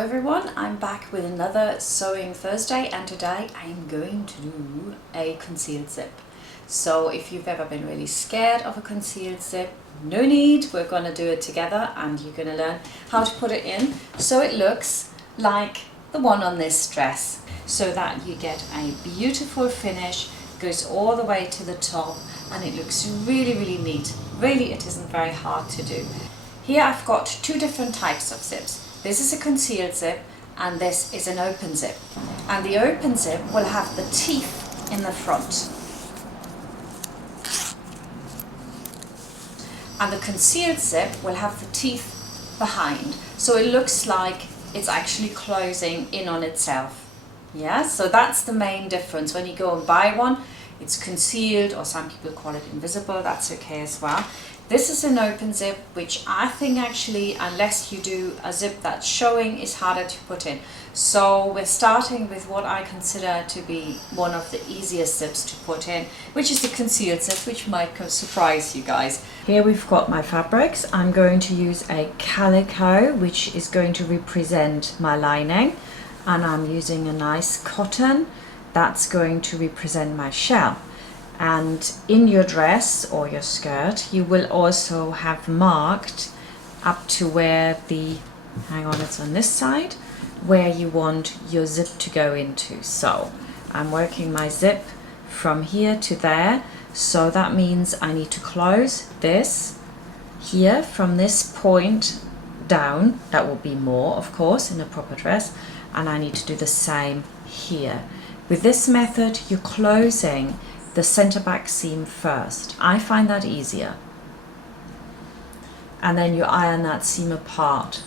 everyone, I'm back with another Sewing Thursday, and today I'm going to do a concealed zip. So if you've ever been really scared of a concealed zip, no need, we're going to do it together and you're going to learn how to put it in so it looks like the one on this dress, so that you get a beautiful finish, goes all the way to the top, and it looks really neat. Really, it isn't very hard to do. Here I've got two different types of zips. This is a concealed zip and this is an open zip. And the open zip will have the teeth in the front. And the concealed zip will have the teeth behind. So it looks like it's actually closing in on itself. Yeah, so that's the main difference. When you go and buy one, it's concealed, or some people call it invisible, that's okay as well. This is an open zip, which I think actually, unless you do a zip that's showing, is harder to put in. So we're starting with what I consider to be one of the easiest zips to put in, which is the concealed zip, which might surprise you guys. Here we've got my fabrics. I'm going to use a calico, which is going to represent my lining, and I'm using a nice cotton that's going to represent my shell. And in your dress or your skirt, you will also have marked up to where the, hang on, it's on this side, where you want your zip to go into. So I'm working my zip from here to there. So that means I need to close this here from this point down. That will be more, of course, in a proper dress. And I need to do the same here. With this method, you're closing the center back seam first. I find that easier. And then you iron that seam apart.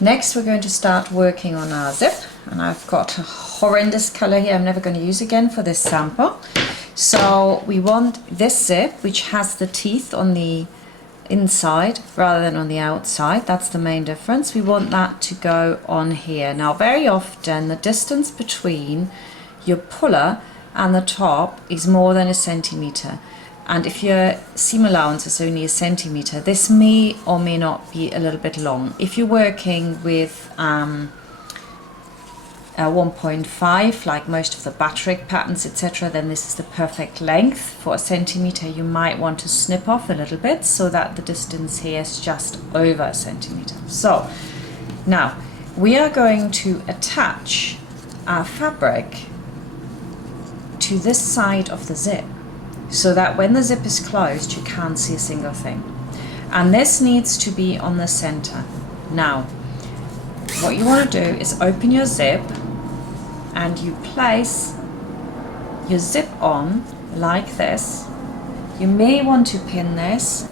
Next we're going to start working on our zip, and I've got a horrendous color here I'm never going to use again for this sample. So we want this zip, which has the teeth on the inside rather than on the outside. That's the main difference. We want that to go on here. Now very often the distance between your puller and the top is more than 1 centimeter, and if your seam allowance is only 1 centimeter, this may or may not be a little bit long. If you're working with a 1.5, like most of the batik patterns, etc., then this is the perfect length. For 1 centimeter, you might want to snip off a little bit so that the distance here is just over 1 centimeter. So now we are going to attach our fabric to this side of the zip, so that when the zip is closed you can't see a single thing, and this needs to be on the center. Now what you want to do is open your zip and you place your zip on like this. You may want to pin this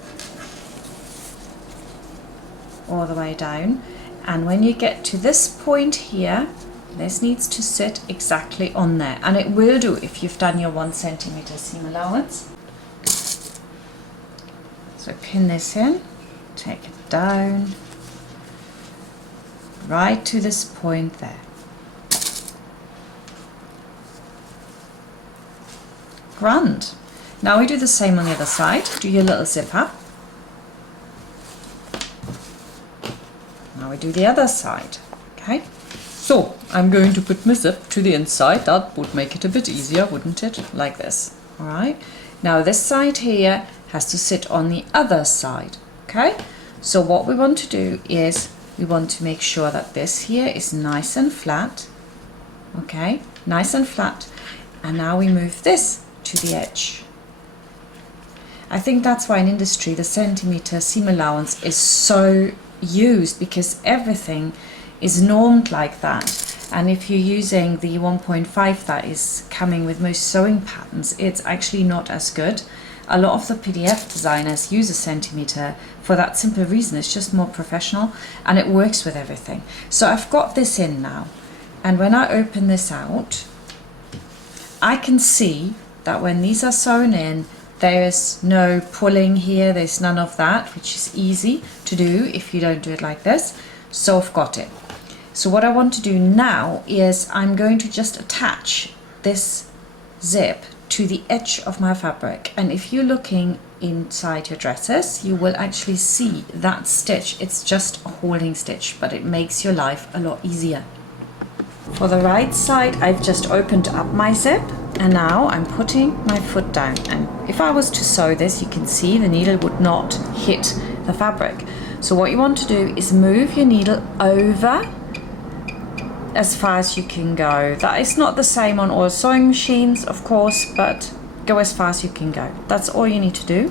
all the way down, and when you get to this point here, this needs to sit exactly on there, and it will do if you've done your 1 centimeter seam allowance. So pin this in, take it down, right to this point there. Grand. Now we do the same on the other side. Do your little zip up. Now we do the other side. Okay. So I'm going to put my zip to the inside. That would make it a bit easier, wouldn't it? Like this. All right. Now this side here has to sit on the other side. Okay. So what we want to do is we want to make sure that this here is nice and flat. Okay. Nice and flat. And now we move this to the edge. I think that's why in industry the centimeter seam allowance is so used, because everything is normed like that. And if you're using the 1.5 that is coming with most sewing patterns, it's actually not as good. A lot of the PDF designers use 1 centimeter for that simple reason. It's just more professional and it works with everything. So I've got this in now, and when I open this out, I can see that when these are sewn in, there is no pulling here, there's none of that, which is easy to do if you don't do it like this. So I've got it. So what I want to do now is I'm going to just attach this zip to the edge of my fabric. And if you're looking inside your dresses, you will actually see that stitch. It's just a holding stitch, but it makes your life a lot easier. For the right side, I've just opened up my zip, and now I'm putting my foot down. And if I was to sew this, you can see the needle would not hit the fabric. So what you want to do is move your needle over as far as you can go. That is not the same on all sewing machines, of course, but go as far as you can go. That's all you need to do.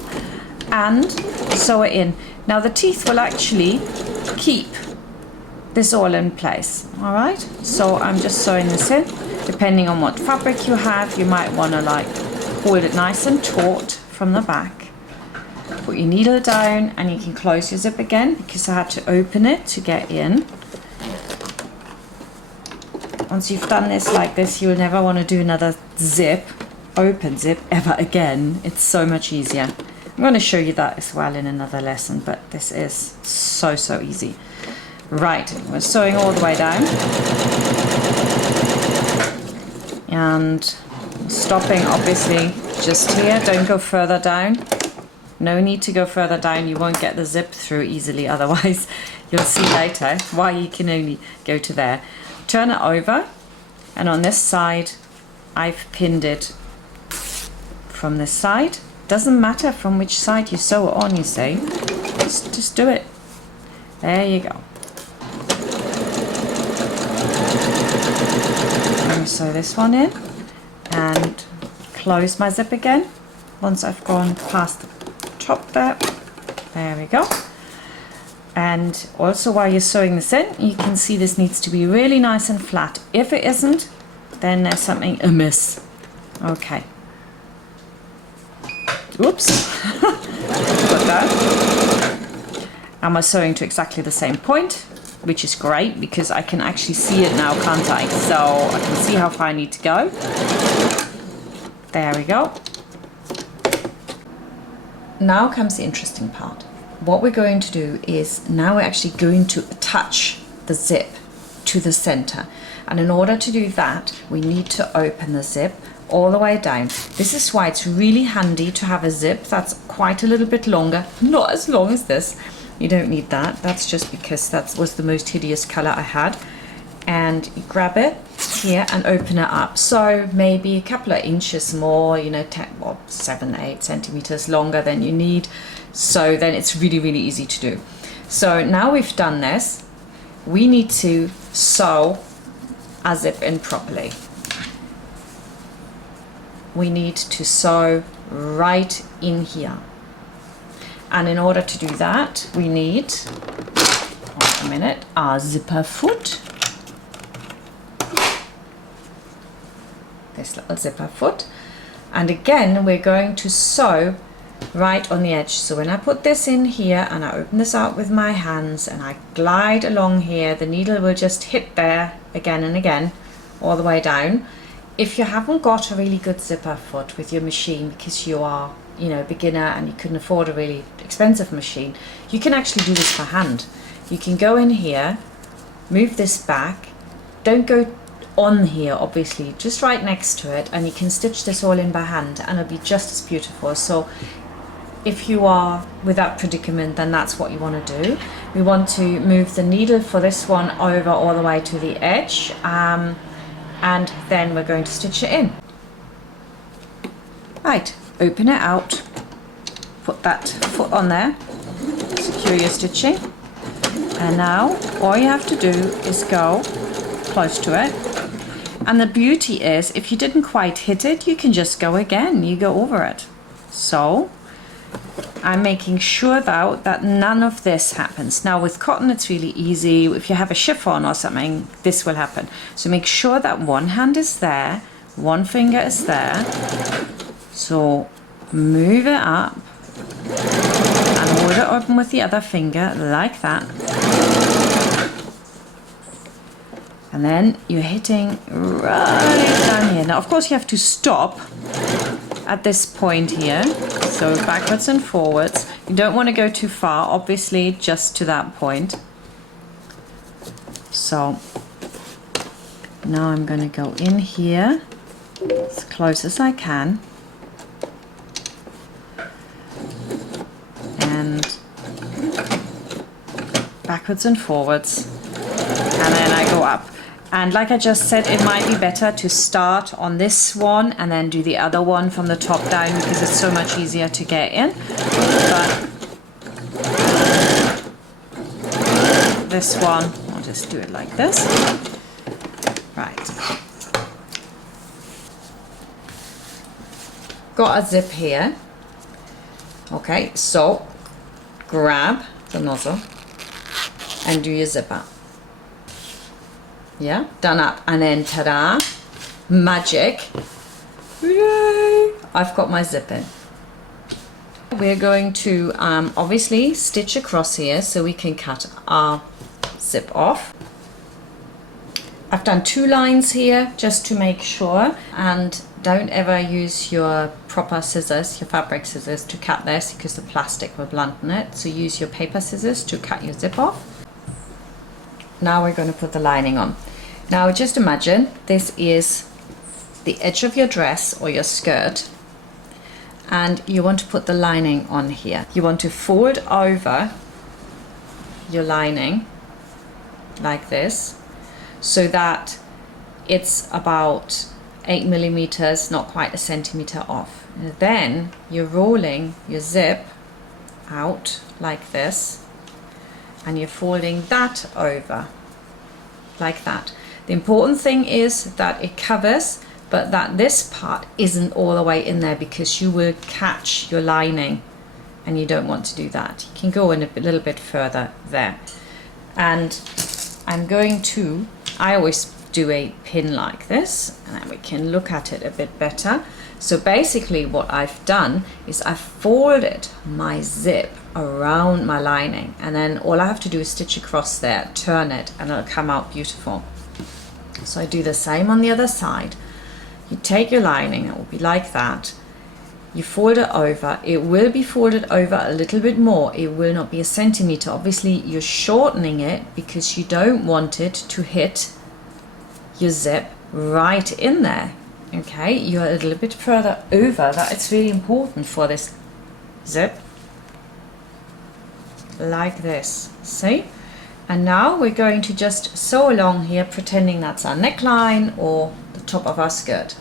And sew it in. Now the teeth will actually keep this all in place. All right, so I'm just sewing this in. Depending on what fabric you have, you might want to like hold it nice and taut from the back. Put your needle down, and you can close your zip again because I had to open it to get in. Once you've done this like this, you'll never want to do another open zip ever again. It's so much easier. I'm going to show you that as well in another lesson, but this is so easy. Right, we're sewing all the way down. And stopping obviously just here. Don't go further down. No need to go further down. You won't get the zip through easily, otherwise you'll see later why you can only go to there. Turn it over, and on this side I've pinned it from this side. Doesn't matter from which side you sew it on, you see. Just do it. There you go. Let me sew this one in and close my zip again once I've gone past the top there. There we go. And also while you're sewing this in, you can see this needs to be really nice and flat. If it isn't, then there's something amiss. Okay. Oops. Got that. And we're sewing to exactly the same point, which is great because I can actually see it now, can't I? So I can see how far I need to go. There we go. Now comes the interesting part. What we're going to do is now we're actually going to attach the zip to the center. And in order to do that, we need to open the zip all the way down. This is why it's really handy to have a zip that's quite a little bit longer, not as long as this. You don't need that. That's just because that was the most hideous color I had. And you grab it here and open it up. So maybe a couple of inches more, you know, 7, 8 centimeters longer than you need. So then it's really easy to do. So now we've done this, we need to sew a zip in properly. We need to sew right in here. And in order to do that, we need, wait a minute, our zipper foot. This little zipper foot. And again, we're going to sew right on the edge. So when I put this in here and I open this out with my hands and I glide along here, the needle will just hit there again and again all the way down. If you haven't got a really good zipper foot with your machine because you are, you know, beginner and you couldn't afford a really expensive machine, you can actually do this for hand. You can go in here, move this back, don't go on here obviously, just right next to it, and you can stitch this all in by hand and it'll be just as beautiful. So if you are with that predicament, then that's what you want to do. We want to move the needle for this one over all the way to the edge, and then we're going to stitch it in. Right, open it out, put that foot on there, secure your stitching, and now all you have to do is go close to it. And the beauty is, if you didn't quite hit it, you can just go again, you go over it. So I'm making sure though that none of this happens. Now with cotton it's really easy. If you have a chiffon or something, this will happen. So make sure that one hand is there, one finger is there. So move it up and hold it open with the other finger like that. And then you're hitting right down here. Now of course you have to stop at this point here, so backwards and forwards. You don't want to go too far, obviously, just to that point. So now I'm going to go in here as close as I can. backwards and forwards, and then I go up. And like I just said, it might be better to start on this one and then do the other one from the top down, because it's so much easier to get in. But this one, I'll just do it like this. Right. Got a zip here. Okay, so grab the nozzle and do your zipper. Yeah, done up, and then ta-da, magic. Yay! I've got my zip in. We're going to obviously stitch across here so we can cut our zip off. I've done 2 lines here just to make sure, and don't ever use your proper scissors, your fabric scissors, to cut this because the plastic will blunten it. So use your paper scissors to cut your zip off. Now we're going to put the lining on. Now just imagine this is the edge of your dress or your skirt, and you want to put the lining on here. You want to fold over your lining like this so that it's about 8 millimeters, not quite a centimeter off. And then you're rolling your zip out like this, and you're folding that over like that. The important thing is that it covers, but that this part isn't all the way in there, because you will catch your lining and you don't want to do that. You can go in a little bit further there. And I'm going to, I always do a pin like this, and then we can look at it a bit better. So basically what I've done is I've folded my zip around my lining, and then all I have to do is stitch across there, turn it, and it'll come out beautiful. So I do the same on the other side. You take your lining, it will be like that. You fold it over. It will be folded over a little bit more. It will not be a centimeter. Obviously you're shortening it because you don't want it to hit your zip right in there. Okay, you're a little bit further over. That it's really important for this zip. Like this, see? And now we're going to just sew along here, pretending that's our neckline or the top of our skirt.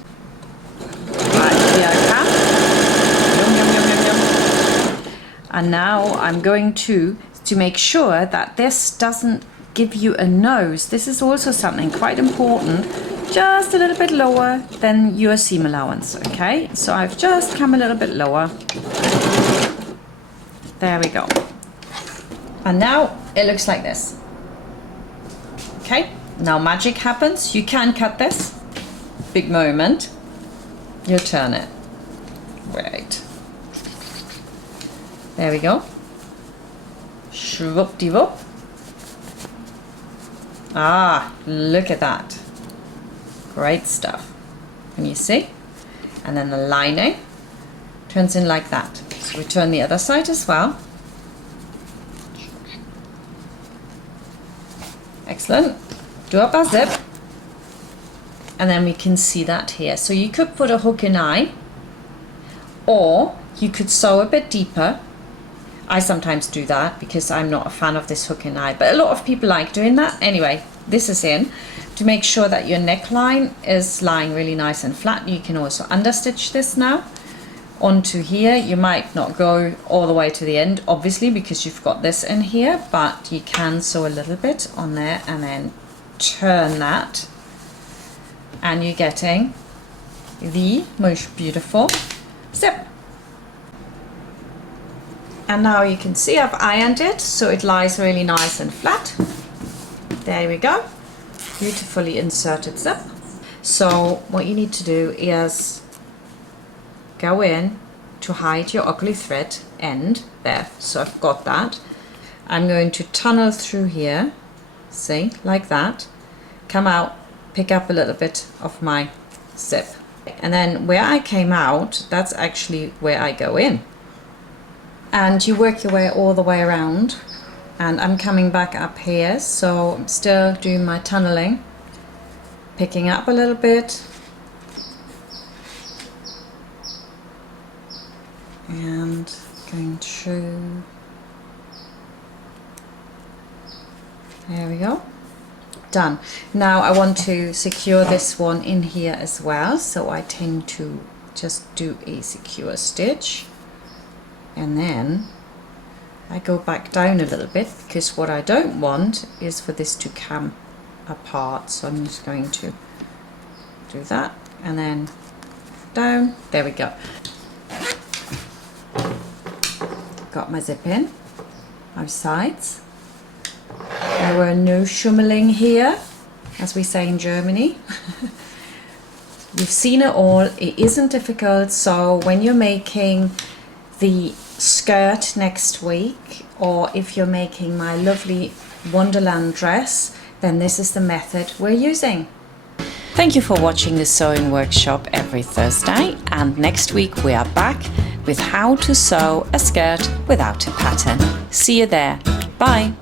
Right, here I come. Yum, yum, yum, yum, yum. And now I'm going to make sure that this doesn't give you a nose. This is also something quite important. Just a little bit lower than your seam allowance, okay? So I've just come a little bit lower. There we go. And now it looks like this. Okay, now magic happens. You can cut this. Big moment. You turn it. Right. There we go. Shwoop-de-whoop. Ah, look at that. Great stuff. Can you see? And then the lining turns in like that. So we turn the other side as well. Excellent. Do up our zip, and then we can see that here. So you could put a hook and eye, or you could sew a bit deeper. I sometimes do that because I'm not a fan of this hook and eye, but a lot of people like doing that. Anyway, this is in to make sure that your neckline is lying really nice and flat. You can also understitch this now onto here. You might not go all the way to the end, obviously, because you've got this in here, but you can sew a little bit on there and then turn that, and you're getting the most beautiful zip. And now you can see I've ironed it so it lies really nice and flat. There we go. Beautifully inserted zip. So what you need to do is go in to hide your ugly thread end there. So I've got that. I'm going to tunnel through here, see, like that, come out, pick up a little bit of my zip, and then where I came out, that's actually where I go in. And you work your way all the way around, and I'm coming back up here, so I'm still doing my tunneling, picking up a little bit, and going through There we go. Done. Now I want to secure this one in here as well, so I tend to just do a secure stitch, and then I go back down a little bit, because what I don't want is for this to come apart. So I'm just going to do that and then down. There we go. Got my zip in both sides. There were no schummeling here, as we say in Germany. You've seen it all. It isn't difficult. So when you're making the skirt next week, or if you're making my lovely Wonderland dress, then this is the method we're using. Thank you for watching the sewing workshop every Thursday, and next week we are back with how to sew a skirt without a pattern. See you there. Bye.